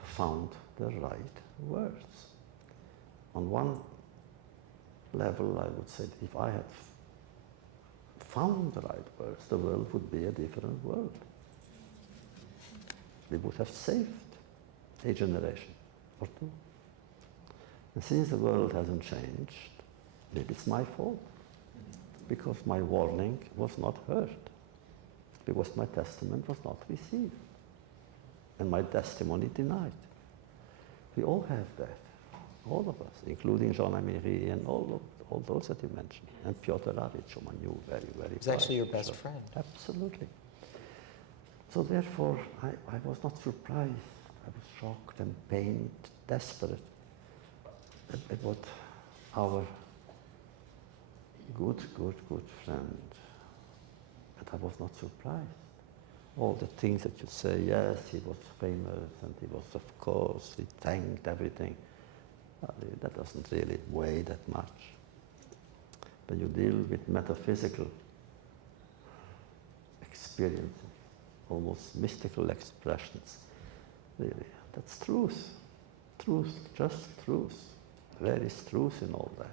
found the right words. On one level, I would say that if I had found the right words, the world would be a different world. We would have saved a generation or two. And since the world hasn't changed, maybe it's my fault, because my warning was not heard, because my testament was not received, and my testimony denied. We all have that, all of us, including Jean Améry and all those that you mentioned, and Piotr Ravitch, whom I knew very, very well. He's actually your best friend. Absolutely. So therefore, I was not surprised. I was shocked and pained, desperate about our good friend. But I was not surprised. All the things that you say, yes, he was famous, and he was, of course, he thanked everything. Well, that doesn't really weigh that much. But you deal with metaphysical experiences, almost mystical expressions. Really, that's truth. Truth, just truth. There is truth in all that.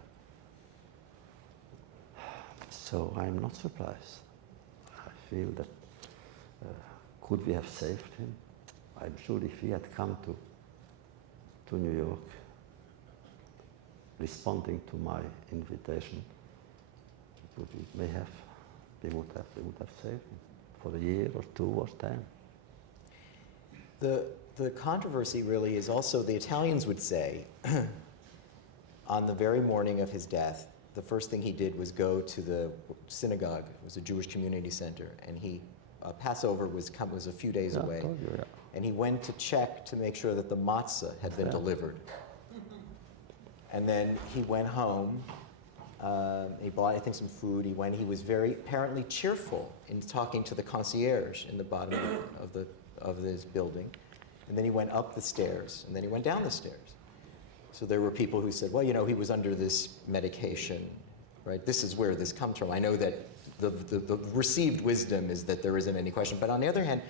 So I'm not surprised. I feel that could we have saved him? I'm sure if he had come to New York, responding to my invitation, we would have saved him for a year or 2 or 10. The controversy really is also, the Italians would say, on the very morning of his death, the first thing he did was go to the synagogue. It was a Jewish community center, and Passover was a few days away. I told you, yeah. And he went to check to make sure that the matzah had been delivered. And then he went home. He bought, I think, some food. He was very apparently cheerful in talking to the concierge in the bottom of this building. And then he went up the stairs, and then he went down the stairs. So there were people who said, well, he was under this medication, right? This is where this comes from. I know that the received wisdom is that there isn't any question. But on the other hand,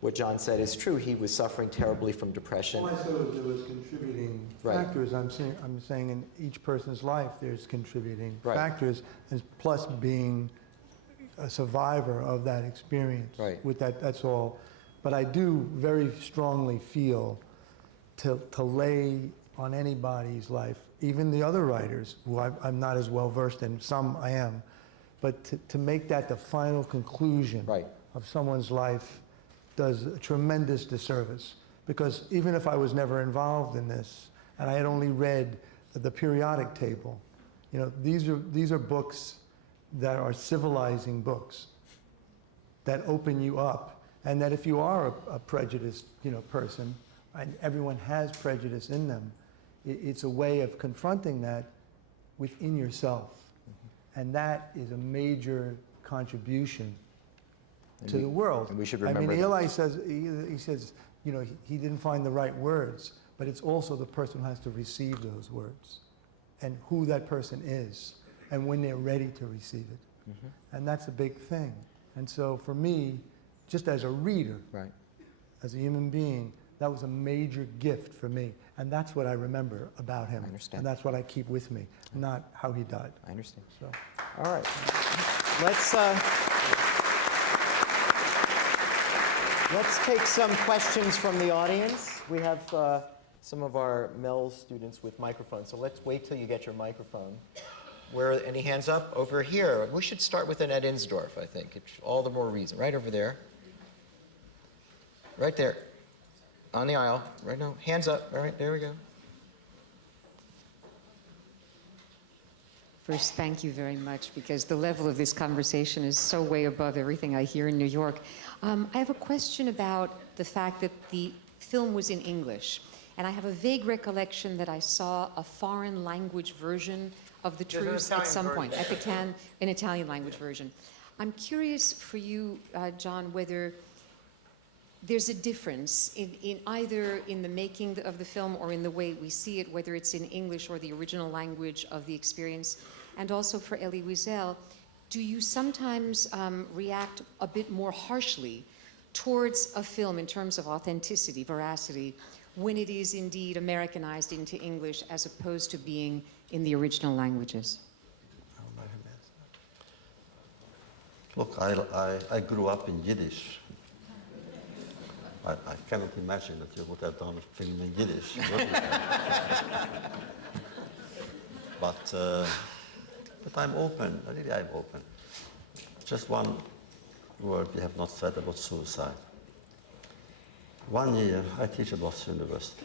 what John said is true. He was suffering terribly from depression. Well, I said there was contributing factors. I'm saying in each person's life there's contributing factors, plus being a survivor of that experience. Right. With that's all. But I do very strongly feel to lay on anybody's life, even the other writers, who I'm not as well versed in, some I am, but to make that the final conclusion of someone's life does a tremendous disservice. Because even if I was never involved in this, and I had only read the periodic table, these are books that are civilizing books that open you up, and that if you are a prejudiced person, and everyone has prejudice in them, it's a way of confronting that within yourself. And that is a major contribution to the world. And we should remember Eli says, he says, he didn't find the right words, but it's also the person who has to receive those words and who that person is. and when they're ready to receive it. And that's a big thing. And so for me, just as a reader, Right. as a human being, that was a major gift for me. And that's what I remember about him. I understand. And that's what I keep with me, not how he died. I understand. So. All right. Let's take some questions from the audience. We have some of our Mel's students with microphones, so let's wait till you get your microphone. Where, any hands up? Over here. We should start with Annette Insdorf, I think. It's all the more reason. Right over there. Right there. On the aisle. Right now. Hands up. All right, there we go. First, thank you very much, because the level of this conversation is so way above everything I hear in New York. I have a question about the fact that the film was in English, and I have a vague recollection that I saw a foreign language version of the There's an Truce at Italian some point, version. at the Cannes, an Italian language version. I'm curious for you, John, whether there's a difference in either in the making of the film or in the way we see it, whether it's in English or the original language of the experience. And also for Elie Wiesel, do you sometimes react a bit more harshly towards a film in terms of authenticity, veracity, when it is indeed Americanized into English as opposed to being in the original languages? Look, I grew up in Yiddish. I cannot imagine that you would have done a film in Yiddish. But I'm open, really I'm open. Just one word we have not said about suicide. 1 year, I teach at Boston University.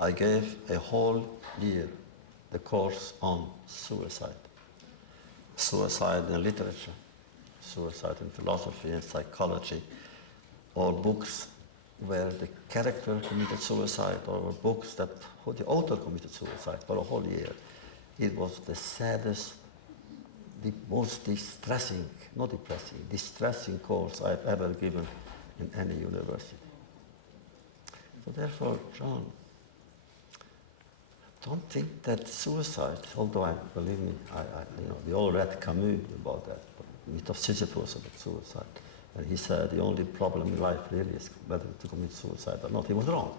I gave a whole year the course on suicide. Suicide in literature, suicide in philosophy and psychology, or books where the character committed suicide, or books that the author committed suicide for a whole year. It was the saddest, the most distressing, not depressing, distressing course I've ever given in any university. So therefore, John, don't think that suicide, although believe me, we all read Camus about that, the myth of Sisyphus about suicide. And he said the only problem in life really is whether to commit suicide or not. He was wrong.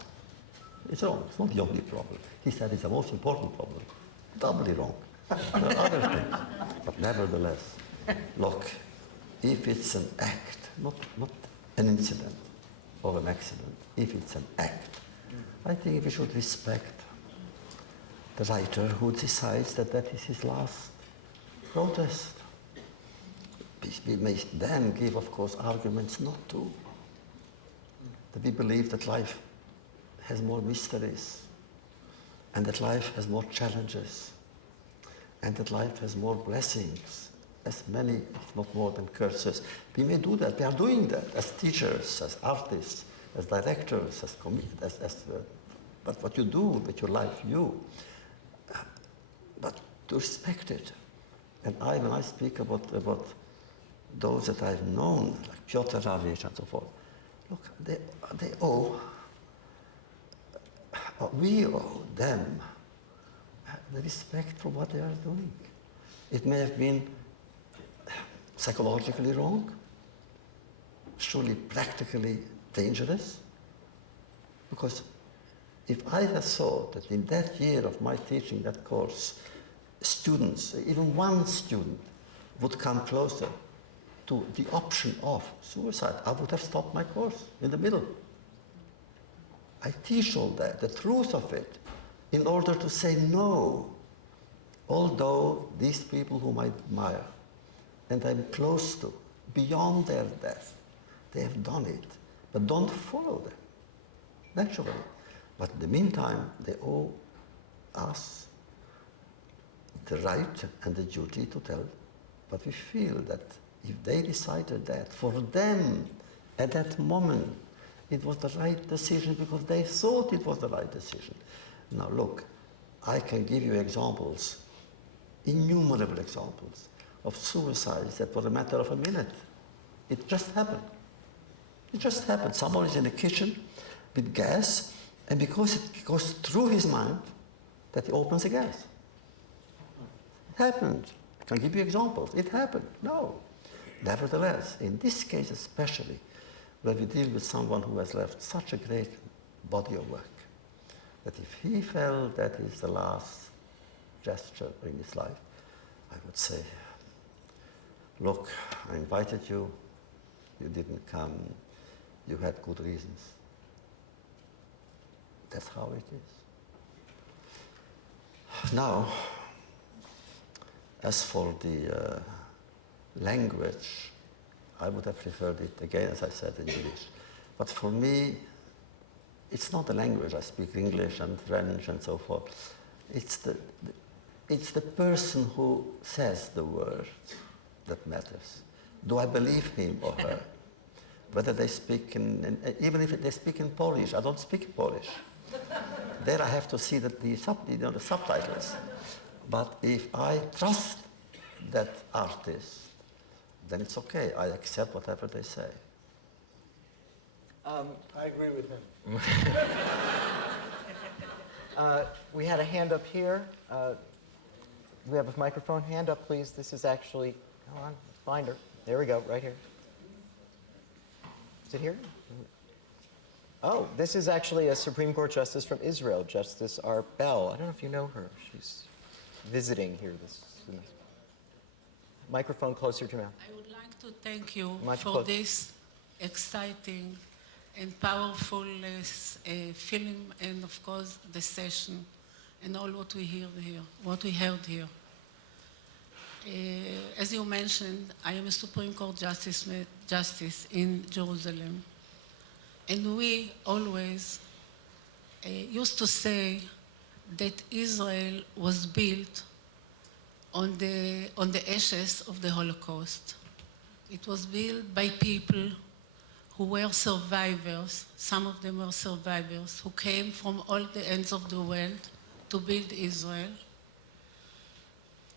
It's wrong. It's not the only problem. He said it's the most important problem. Doubly wrong. There are other things. But nevertheless, look, if it's an act, not an incident or an accident, if it's an act, I think we should respect the writer who decides that that is his last protest. We may then give, of course, arguments not to. That we believe that life has more mysteries, and that life has more challenges, and that life has more blessings, as many, if not more, than curses. We may do that. We are doing that as teachers, as artists, as directors, but what you do with your life, but to respect it. And when I speak about those that I've known, like Piotr Ravich and so forth, look, they owe, we owe them the respect for what they are doing. It may have been psychologically wrong, surely practically dangerous, because if I had thought that in that year of my teaching that course, students, even one student, would come closer to the option of suicide, I would have stopped my course in the middle. I teach all that, the truth of it, in order to say no, although these people whom I admire and I'm close to, beyond their death, they have done it, but don't follow them, naturally. But in the meantime, they owe us the right and the duty to tell, but we feel that if they decided that, for them, at that moment, it was the right decision because they thought it was the right decision. Now look, I can give you examples, innumerable examples, of suicides that were a matter of a minute. It just happened. It just happened. Someone is in the kitchen with gas, and because it goes through his mind, that he opens the gas. It happened. can give you examples. It happened. No. Nevertheless, in this case especially, where we deal with someone who has left such a great body of work, that if he felt that is the last gesture in his life, I would say, look, I invited you, you didn't come, you had good reasons. That's how it is. Now, as for the language, I would have preferred it, again, as I said, in English. But for me, it's not the language. I speak English and French and so forth. It's the person who says the word that matters. Do I believe him or her? Whether they speak even if they speak in Polish, I don't speak Polish. There I have to see that the subtitles. But if I trust that artist, then it's okay. I accept whatever they say. I agree with him. We had a hand up here. We have a microphone. Hand up, please. This is actually, hold on, let's find her. There we go, right here. Is it here? Oh, this is actually a Supreme Court Justice from Israel, Justice Arbel. I don't know if you know her. She's visiting here this semester. Microphone closer to your mouth. I would like to thank you Much for closer. this exciting and powerful film, and of course the session, and all what we heard here. As you mentioned, I am a Supreme Court Justice in Jerusalem, and we always used to say that Israel was built on the ashes of the Holocaust. It was built by people who were survivors. Some of them were survivors who came from all the ends of the world to build Israel.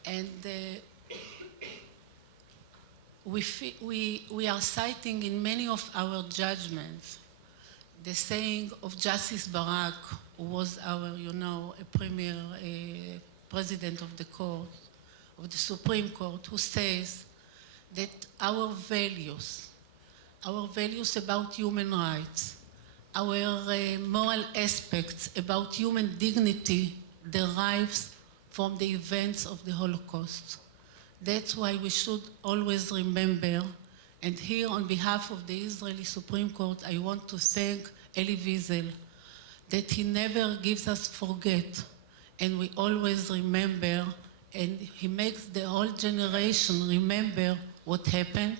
And we are citing in many of our judgments the saying of Justice Barak, who was our, a premier president of the court, of the Supreme Court, who says that our values about human rights, our moral aspects about human dignity derives from the events of the Holocaust. That's why we should always remember, and here on behalf of the Israeli Supreme Court, I want to thank Elie Wiesel, that he never gives us forget, and we always remember, and he makes the whole generation remember what happened.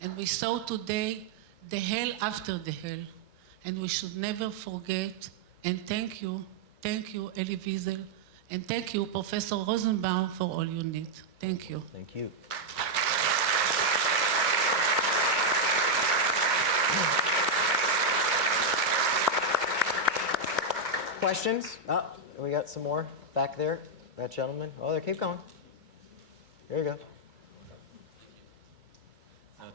And we saw today the hell after the hell, and we should never forget. And thank you, Elie Wiesel, and thank you, Professor Rosenbaum, for all you need. Thank you. Thank you. Questions? Oh, we got some more back there. That gentleman. Oh, there, keep going. There you go.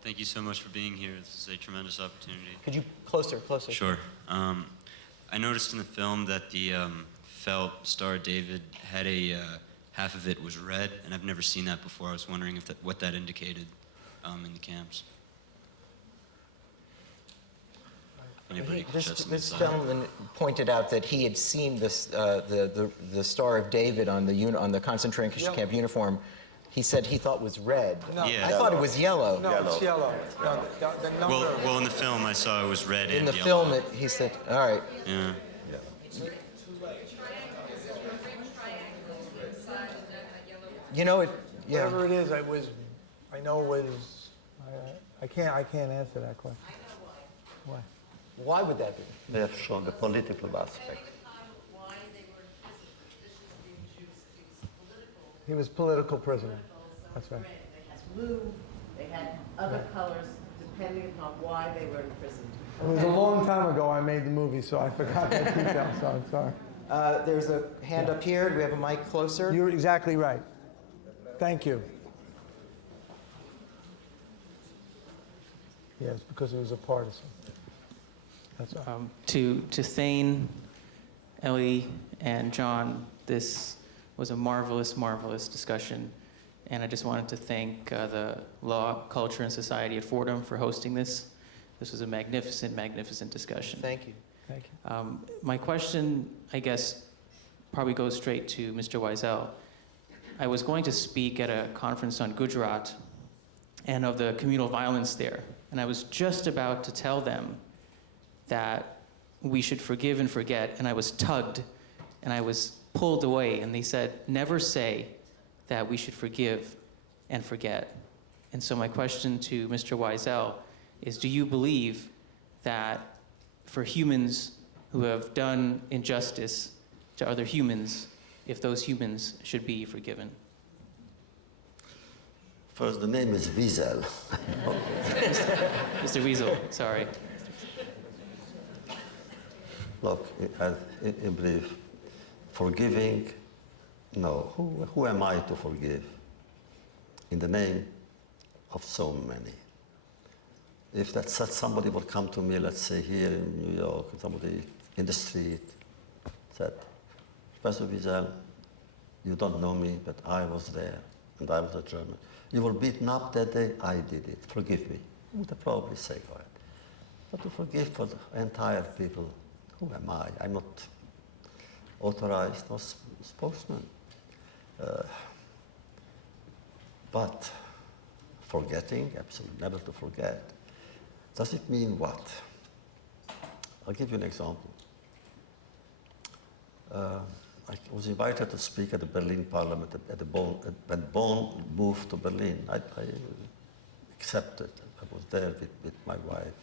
Thank you so much for being here. This is a tremendous opportunity. Could you closer? Sure. I noticed in the film that the felt Star of David had half of it was red, and I've never seen that before. I was wondering what that indicated in the camps. Anybody could shed some This insight. gentleman pointed out that he had seen this, the Star of David on the concentration camp uniform. He said he thought was red. No. Yeah. I thought it was yellow. No, it's yellow. No, the number. Well, in the film I saw it was red In and the yellow. film, he said, all right. Yeah. You know it. Yeah. Whatever it is, I know it was. I can't answer that question. I know why. Why would that be? They have shown the political aspect. He was political prisoner. That's right. They had blue, they had other colors depending upon why they were imprisoned. It was a long time ago I made the movie, so I forgot that detail, so I'm sorry. There's a hand up here. Do we have a mic closer? You're exactly right. Thank you. Yes, because he was a partisan. That's all. To Thane, Ellie, and John, this was a marvelous, marvelous discussion. And I just wanted to thank the Law, Culture, and Society at Fordham for hosting this. This was a magnificent, magnificent discussion. Thank you. Thank you. My question, I guess, probably goes straight to Mr. Wiesel. I was going to speak at a conference on Gujarat and of the communal violence there. And I was just about to tell them that we should forgive and forget, and I was tugged and I was pulled away, and they said, never say that we should forgive and forget. And so my question to Mr. Wiesel is, do you believe that for humans who have done injustice to other humans, if those humans should be forgiven? First, the name is Wiesel. Mr. Wiesel, sorry. Look, in brief, forgiving, no. Who am I to forgive? In the name of so many. If that said somebody would come to me, let's say here in New York, somebody in the street said, Professor Wiesel, you don't know me, but I was there, and I was a German. You were beaten up that day, I did it. Forgive me. I would probably say, go ahead. But to forgive for the entire people, who am I? I'm not authorized or spokesman. But forgetting, absolutely never to forget. Does it mean what? I'll give you an example. I was invited to speak at the Berlin Parliament when Bonn moved to Berlin. I accepted. I was there with my wife.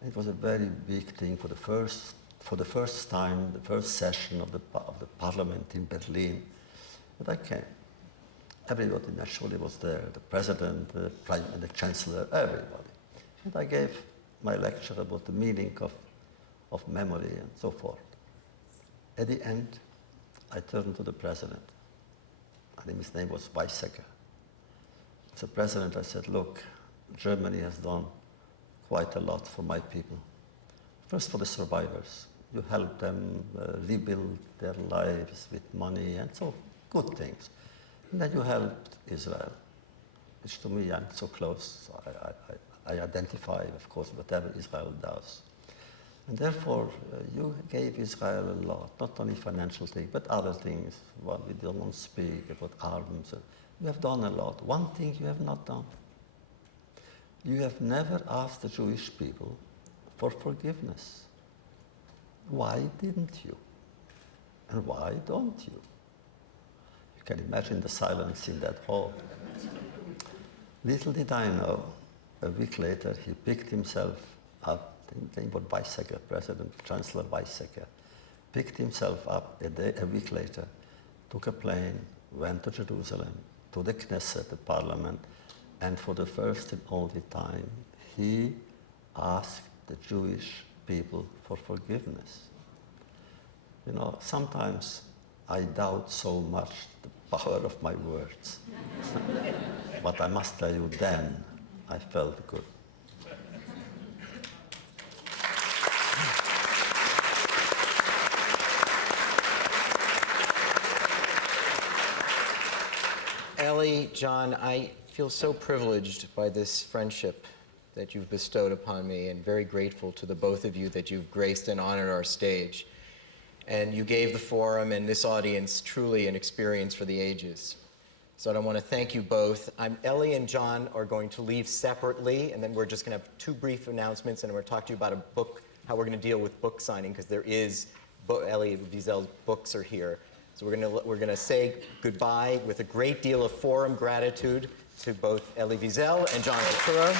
And it was a very big thing for the first time, the first session of the Parliament in Berlin. And I came. Everybody naturally was there, the president, the prime, and the chancellor, everybody. And I gave my lecture about the meaning of memory and so forth. At the end, I turned to the president. I think his name was Weizsäcker. So, President, I said, look, Germany has done quite a lot for my people. First, for the survivors. You helped them rebuild their lives with money and so good things. And then you helped Israel, which to me, I'm so close. I identify, of course, whatever Israel does. And therefore, you gave Israel a lot, not only financial things, but other things. What we don't speak about arms. You have done a lot. One thing you have not done. You have never asked the Jewish people for forgiveness. Why didn't you? And why don't you? You can imagine the silence in that hall. Little did I know, a week later, he picked himself up. The name was Weizsäcker, President, Chancellor Weizsäcker, picked himself up a week later, took a plane, went to Jerusalem, to the Knesset, the parliament, and for the first and only time, he asked the Jewish people for forgiveness. You know, sometimes I doubt so much the power of my words. But I must tell you, then I felt good. Ellie, John, I feel so privileged by this friendship that you've bestowed upon me, and very grateful to the both of you that you've graced and honored our stage. And you gave the forum and this audience truly an experience for the ages. So I want to thank you both. Ellie and John are going to leave separately, and then we're just going to have two brief announcements, and we're going to talk to you about a book, how we're going to deal with book signing, because there is, Ellie Wiesel's books are here. So we're going to say goodbye with a great deal of forum gratitude to both Elie Wiesel and John Ventura.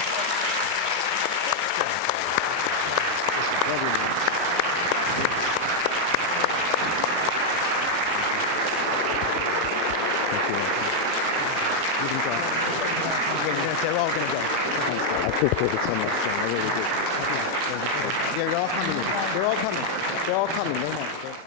They're all going to go. I appreciate it so much, John. I really do. Yeah, you're all coming. They're all coming. They're all coming. They know.